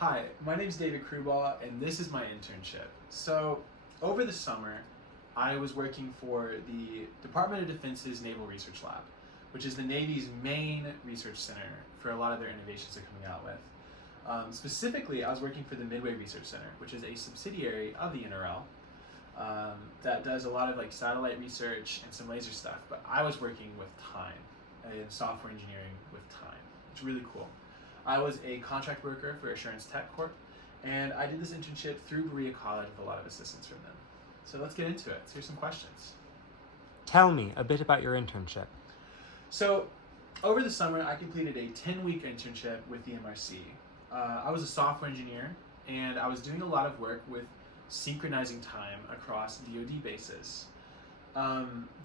Hi, my name is David Krubal, and this is my internship. So, over the summer, I was working for the Department of Defense's Naval Research Lab, which is the Navy's main research center for a lot of their innovations they're coming out with. Specifically, I was working for the Midway Research Center, which is a subsidiary of the NRL that does a lot of like satellite research and some laser stuff. But I was working with time, in software engineering with time. It's really cool. I was a contract worker for Assurance Tech Corp, and I did this internship through Berea College with a lot of assistance from them. So let's get into it. Here's some questions. Tell me a bit about your internship. So over the summer, I completed a 10-week internship with the MRC. I was a software engineer, and I was doing a lot of work with synchronizing time across DoD bases.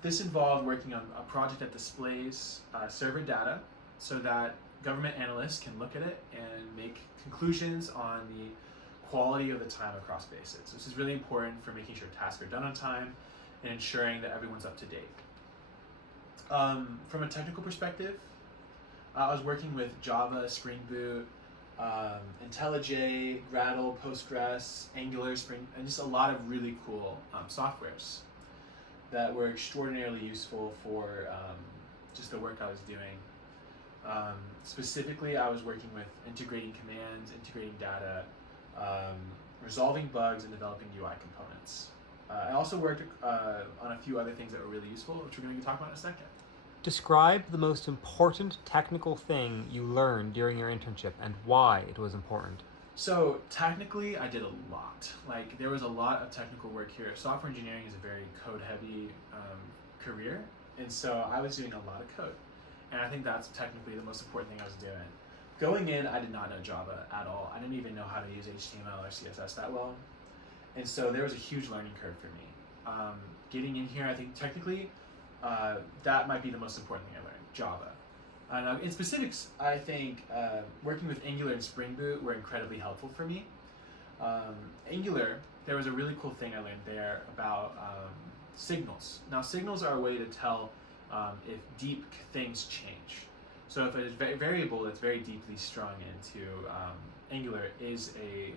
This involved working on a project that displays server data so that government analysts can look at it and make conclusions on the quality of the time across bases. This is really important for making sure tasks are done on time and ensuring that everyone's up to date. From a technical perspective, I was working with Java, Spring Boot, IntelliJ, Gradle, Postgres, Angular, Spring, and just a lot of really cool softwares that were extraordinarily useful for just the work I was doing. Specifically, I was working with integrating commands, integrating data, resolving bugs, and developing UI components. I also worked on a few other things that were really useful, which we're going to talk about in a second. Describe the most important technical thing you learned during your internship and why it was important. So technically, I did a lot. Like, there was a lot of technical work here. Software engineering is a very code-heavy career, and so I was doing a lot of code. And I think that's technically the most important thing I was doing. Going in, I did not know Java at all. I didn't even know how to use HTML or CSS that well. And so there was a huge learning curve for me. Getting in here, I think technically, that might be the most important thing I learned, Java. In specifics, I think working with Angular and Spring Boot were incredibly helpful for me. Angular, there was a really cool thing I learned there about signals. Now, signals are a way to tell if deep things change. So if a variable that's very deeply strung into Angular is a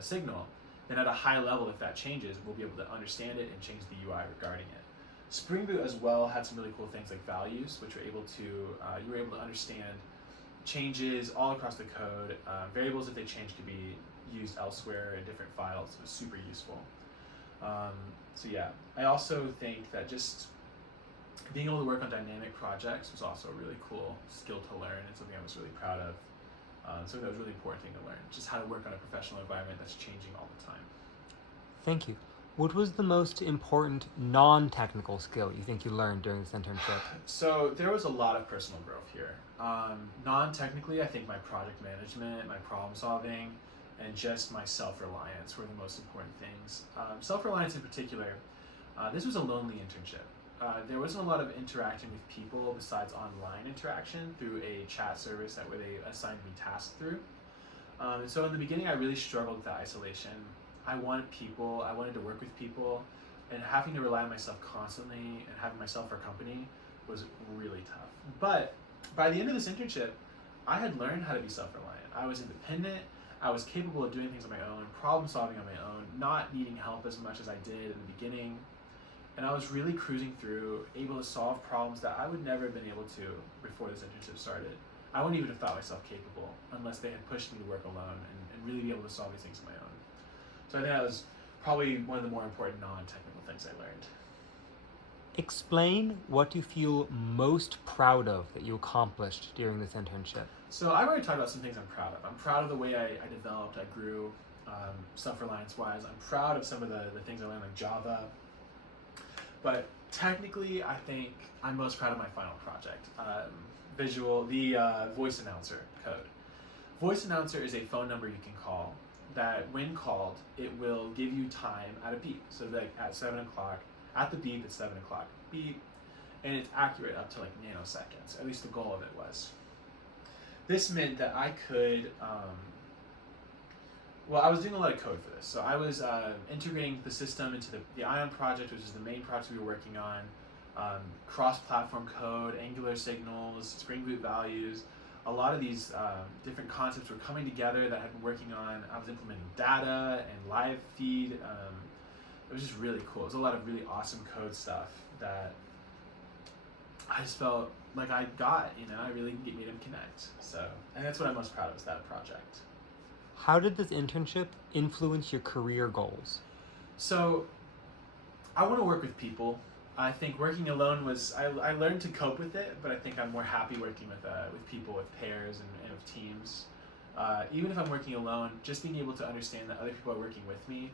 signal, then at a high level, if that changes, we'll be able to understand it and change the UI regarding it. Spring Boot as well had some really cool things like values, which were able to you were able to understand changes all across the code. Variables, if they change, could be used elsewhere in different files. It was super useful. So yeah, I also think that just being able to work on dynamic projects was also a really cool skill to learn and something I was really proud of. Something that was a really important thing to learn, just how to work on a professional environment that's changing all the time. Thank you. What was the most important non-technical skill you think you learned during this internship? So there was a lot of personal growth here. Non-technically, I think my project management, my problem solving, and just my self-reliance were the most important things. Self-reliance in particular, this was a lonely internship. There wasn't a lot of interacting with people besides online interaction through a chat service that where they assigned me tasks through. So in the beginning, I really struggled with that isolation. I wanted people, I wanted to work with people, and having to rely on myself constantly and having myself for company was really tough. But by the end of this internship, I had learned how to be self-reliant. I was independent, I was capable of doing things on my own, problem solving on my own, not needing help as much as I did in the beginning. And I was really cruising through, able to solve problems that I would never have been able to before this internship started. I wouldn't even have thought myself capable unless they had pushed me to work alone and really be able to solve these things on my own. So I think that was probably one of the more important non-technical things I learned. Explain what you feel most proud of that you accomplished during this internship. So I've already talked about some things I'm proud of. I'm proud of the way I developed, I grew, self-reliance wise. I'm proud of some of the things I learned like Java. But technically, I think I'm most proud of my final project, the voice announcer code. Voice announcer is a phone number you can call that when called, it will give you time at a beep. So like at 7 o'clock, at the beep, it's 7 o'clock, beep, and it's accurate up to like nanoseconds. At least the goal of it was. This meant that I could, I was doing a lot of code for this. So I was integrating the system into the ION project, which is the main project we were working on, cross-platform code, Angular signals, Spring Boot values, a lot of these different concepts were coming together that I've been working on. I was implementing data and live feed. It was just really cool. It was a lot of really awesome code stuff that I just felt like I got, I really made them connect. So, and that's what I'm most proud of, is that project. How did this internship influence your career goals? So, I want to work with people. I think working alone I learned to cope with it, but I think I'm more happy working with people, with pairs and with teams. Even if I'm working alone, just being able to understand that other people are working with me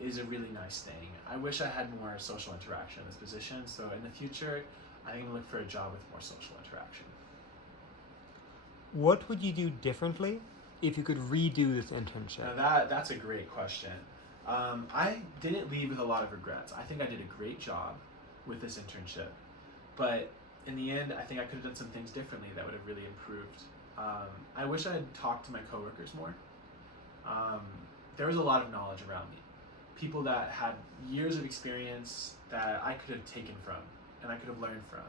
is a really nice thing. I wish I had more social interaction in this position, so in the future, I think I'm going to look for a job with more social interaction. What would you do differently if you could redo this internship? Now that's a great question. I didn't leave with a lot of regrets. I think I did a great job with this internship, but in the end, I think I could have done some things differently that would have really improved. I wish I had talked to my coworkers more. There was a lot of knowledge around me. People that had years of experience that I could have taken from and I could have learned from.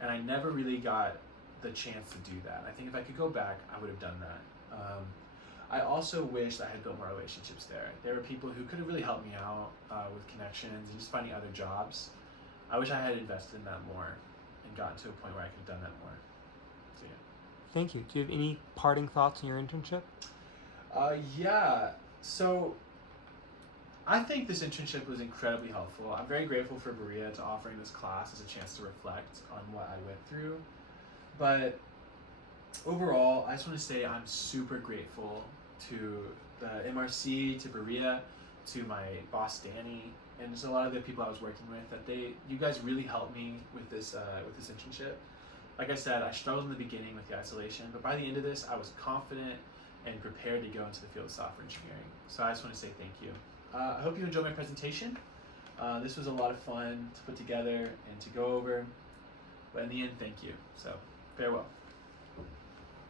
And I never really got the chance to do that. I think if I could go back, I would have done that. I also wish I had built more relationships there. There were people who could have really helped me out with connections and just finding other jobs. I wish I had invested in that more and gotten to a point where I could have done that more. So yeah. Thank you. Do you have any parting thoughts on your internship? Yeah. So I think this internship was incredibly helpful. I'm very grateful for Berea to offering this class as a chance to reflect on what I went through. But overall, I just want to say I'm super grateful to the MRC, to Berea, to my boss Danny, and just a lot of the people I was working with. You guys really helped me with this internship. Like I said, I struggled in the beginning with the isolation, but by the end of this, I was confident and prepared to go into the field of software engineering. So I just want to say thank you. I hope you enjoyed my presentation. This was a lot of fun to put together and to go over. But in the end, thank you. So, farewell.